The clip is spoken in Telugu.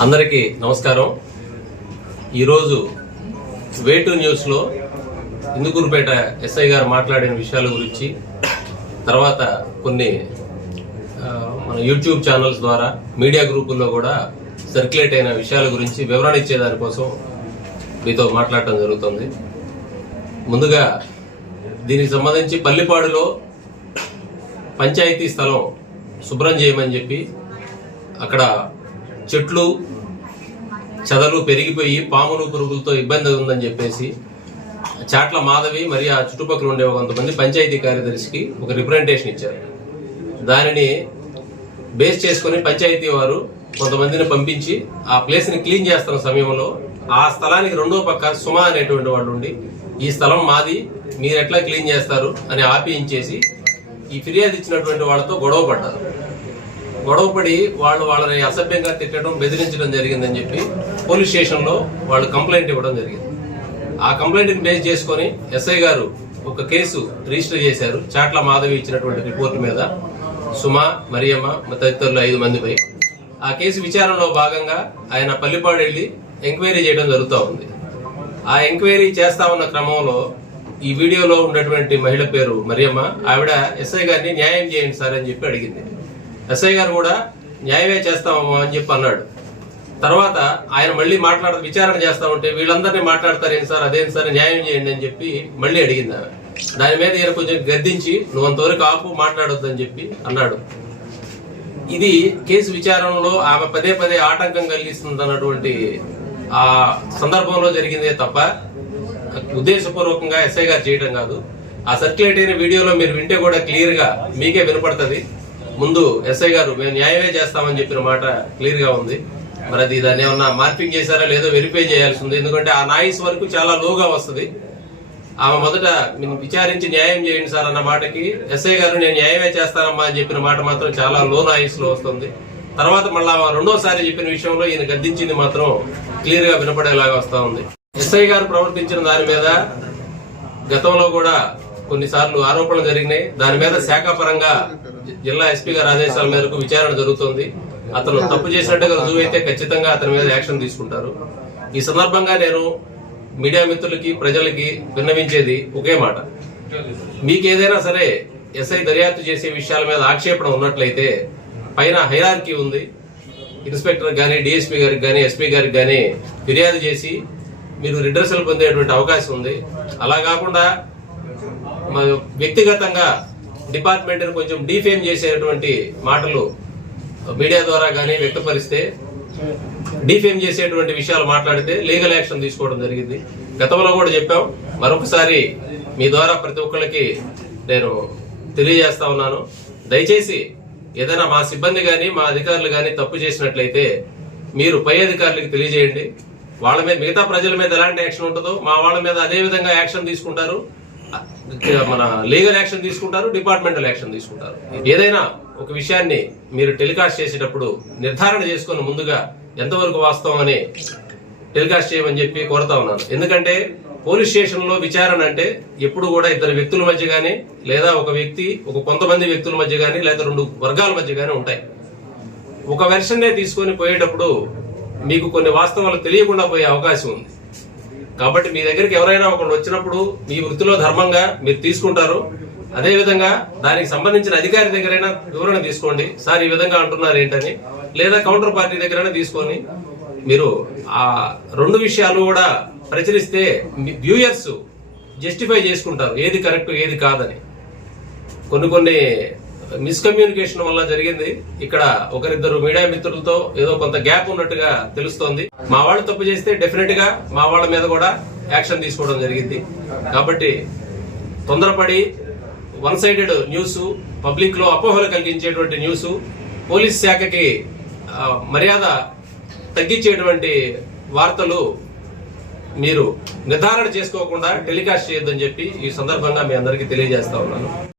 అందరికీ నమస్కారం. ఈరోజు వే2 న్యూస్లో ఇందుకూరుపేట ఎస్ఐ గారు మాట్లాడిన విషయాల గురించి, తర్వాత కొన్ని మన యూట్యూబ్ ఛానల్స్ ద్వారా మీడియా గ్రూపుల్లో కూడా సర్క్యులేట్ అయిన విషయాల గురించి వివరణ ఇచ్చేదానికోసం మీతో మాట్లాడటం జరుగుతుంది. ముందుగా దీనికి సంబంధించి పల్లిపాడులో పంచాయతీ స్థలం శుభ్రం చేయమని చెప్పి అక్కడ చెట్లు చెదలు పెరిగిపోయి పాములు పురుగులతో ఇబ్బంది ఉందని చెప్పేసి చాట్ల మాధవి మరియు ఆ చుట్టుపక్కల ఉండే కొంతమంది పంచాయతీ కార్యదర్శికి ఒక రిప్రజెంటేషన్ ఇచ్చారు. దానిని బేస్ చేసుకుని పంచాయతీ వారు కొంతమందిని పంపించి ఆ ప్లేస్ ని క్లీన్ చేస్తున్న సమయంలో ఆ స్థలానికి రెండో పక్క సుమా అనేటువంటి వాళ్ళు ఉండి, ఈ స్థలం మాది, మీరు ఎట్లా క్లీన్ చేస్తారు అని ఆపించేసి ఈ ఫిర్యాదు ఇచ్చినటువంటి వాళ్ళతో గొడవ పడ్డారు. గొడవపడి వాళ్ళని అసభ్యంగా తిట్టడం, బెదిరించడం జరిగిందని చెప్పి పోలీస్ స్టేషన్లో వాళ్ళు కంప్లైంట్ ఇవ్వడం జరిగింది. ఆ కంప్లైంట్ని బేస్ చేసుకుని ఎస్ఐ గారు ఒక కేసు రిజిస్టర్ చేశారు. చాట్ల మాధవి ఇచ్చినటువంటి రిపోర్ట్ మీద సుమా, మరియమ్మ తదితరులు 5 మందిపై. ఆ కేసు విచారణలో భాగంగా ఆయన పల్లిపాడు వెళ్లి ఎంక్వైరీ చేయడం జరుగుతూ ఉంది. ఆ ఎంక్వైరీ చేస్తా ఉన్న క్రమంలో ఈ వీడియోలో ఉన్నటువంటి మహిళ పేరు మరియమ్మ. ఆవిడ ఎస్ఐ గారిని న్యాయం చేయండి సార్ అని చెప్పి అడిగింది. ఎస్ఐ గారు కూడా న్యాయమే చేస్తామమ్మా అని చెప్పి అన్నాడు. తర్వాత ఆయన మళ్ళీ విచారణ చేస్తా ఉంటే వీళ్ళందరినీ మాట్లాడతారేం సార్, అదేం సార్, న్యాయం చేయండి అని చెప్పి మళ్ళీ అడిగింది ఆమె. దాని మీద ఈయన కొంచెం గద్దించి నువ్వు అంతవరకు ఆపు, మాట్లాడొద్దు అని చెప్పి అన్నాడు. ఇది కేసు విచారణలో ఆమె పదే పదే ఆటంకం కలిగిస్తుంది అన్నటువంటి ఆ సందర్భంలో జరిగిందే తప్ప ఉద్దేశపూర్వకంగా ఎస్ఐ గారు చేయడం కాదు. ఆ సర్క్యులేట్ అయిన వీడియోలో మీరు వింటే కూడా క్లియర్ గా మీకే వినపడుతుంది. ముందు ఎస్ఐ గారు మేము న్యాయమే చేస్తామని చెప్పిన మాట క్లియర్ గా ఉంది. మరి అది దాన్ని ఏమన్నా మార్పింగ్ చేశారా లేదో వెరిఫై చేయాల్సి ఉంది. ఎందుకంటే ఆ నాయిస్ వరకు చాలా లోగా వస్తుంది. ఆమె మొదట మీరు విచారించి న్యాయం చేయండి సార్ అన్న మాటకి ఎస్ఐ గారు నేను న్యాయమే చేస్తానమ్మా అని చెప్పిన మాట మాత్రం చాలా లో నాయిస్ లో వస్తుంది. తర్వాత మళ్ళా రెండోసారి చెప్పిన విషయంలో ఈయన గద్దించింది మాత్రం క్లియర్ గా వినపడేలాగా వస్తా ఉంది. ఎస్ఐ గారు ప్రవర్తించిన దాని మీద గతంలో కూడా కొన్నిసార్లు ఆరోపణలు జరిగినాయి. దాని మీద శాఖాపరంగా జిల్లా ఎస్పీ గారి ఆదేశాల మేరకు విచారణ జరుగుతోంది. అతను తప్పు చేసినట్టుగా రుజువు అయితే ఖచ్చితంగా అతని మీద యాక్షన్ తీసుకుంటారు. ఈ సందర్భంగా నేను మీడియా మిత్రులకి, ప్రజలకి విన్నవించేది ఒకే మాట. మీకు ఏదైనా సరే ఎస్ఐ దర్యాప్తు చేసే విషయాల మీద ఆక్షేపణ ఉన్నట్లయితే పైన హైరార్కీ ఉంది. ఇన్స్పెక్టర్ గానీ, డిఎస్పీ గారికి గానీ, ఎస్పీ గారికి గానీ ఫిర్యాదు చేసి మీరు రిడ్రెసల్ పొందేటువంటి అవకాశం ఉంది. అలా కాకుండా వ్యక్తిగతంగా డిపార్ట్మెంట్ ని కొంచెం డిఫేమ్ చేసేటువంటి మాటలు మీడియా ద్వారా గానీ వ్యక్తపరిస్తే, డిఫేమ్ చేసేటువంటి విషయాలు మాట్లాడితే లీగల్ యాక్షన్ తీసుకోవడం జరిగింది. గతంలో కూడా చెప్పాం. మరొకసారి మీ ద్వారా ప్రతి ఒక్కరికి నేను తెలియజేస్తా ఉన్నాను. దయచేసి ఏదైనా మా సిబ్బంది గానీ, మా అధికారులు గానీ తప్పు చేసినట్లయితే మీరు పై అధికారులకు తెలియజేయండి. వాళ్ళ మీద, మిగతా ప్రజల మీద ఎలాంటి యాక్షన్ ఉంటుందో మా వాళ్ళ మీద అదే విధంగా యాక్షన్ తీసుకుంటారు. మన లీగల్ యాక్షన్ తీసుకుంటారు, డిపార్ట్మెంటల్ యాక్షన్ తీసుకుంటారు. ఏదైనా ఒక విషయాన్ని మీరు టెలికాస్ట్ చేసేటప్పుడు నిర్ధారణ చేసుకుని ముందుగా ఎంతవరకు వాస్తవం అని టెలికాస్ట్ చేయమని చెప్పి కోరుతా ఉన్నాను. ఎందుకంటే పోలీస్ స్టేషన్ లో విచారణ అంటే ఎప్పుడు కూడా ఇద్దరు వ్యక్తుల మధ్య గానీ, లేదా కొంతమంది వ్యక్తుల మధ్య గానీ, లేదా 2 వర్గాల మధ్య గానీ ఉంటాయి. ఒక వెర్షన్ తీసుకొని పోయేటప్పుడు మీకు కొన్ని వాస్తవాలు తెలియకుండా పోయే అవకాశం ఉంది. కాబట్టి మీ దగ్గరికి ఎవరైనా ఒకళ్ళు వచ్చినప్పుడు మీ వృత్తిలో ధర్మంగా మీరు తీసుకుంటారు. అదేవిధంగా దానికి సంబంధించిన అధికారి దగ్గరైనా వివరణ తీసుకోండి. సార్ ఈ విధంగా అంటున్నారు ఏంటని, లేదా కౌంటర్ పార్టీ దగ్గరైనా తీసుకొని మీరు ఆ 2 విషయాలు కూడా ప్రచురిస్తే వ్యూయర్స్ జస్టిఫై చేసుకుంటారు ఏది కరెక్ట్ ఏది కాదని. కొన్ని మిస్కమ్యూనికేషన్ వల్ల జరిగింది. ఇక్కడ ఒకరిద్దరు మీడియా మిత్రులతో ఏదో కొంత గ్యాప్ ఉన్నట్టుగా తెలుస్తోంది. మా వాళ్ళు తప్పు చేస్తే డెఫినెట్ గా మా వాళ్ళ మీద కూడా యాక్షన్ తీసుకోవడం జరిగింది. కాబట్టి తొందరపడి వన్ సైడెడ్ న్యూస్, పబ్లిక్ లో అపోహలు కలిగించేటువంటి న్యూస్, పోలీస్ శాఖకి మర్యాద తగ్గించేటువంటి వార్తలు మీరు నిర్ధారణ చేసుకోకుండా టెలికాస్ట్ చేయొద్దని చెప్పి ఈ సందర్భంగా మీ అందరికీ తెలియజేస్తా ఉన్నాను.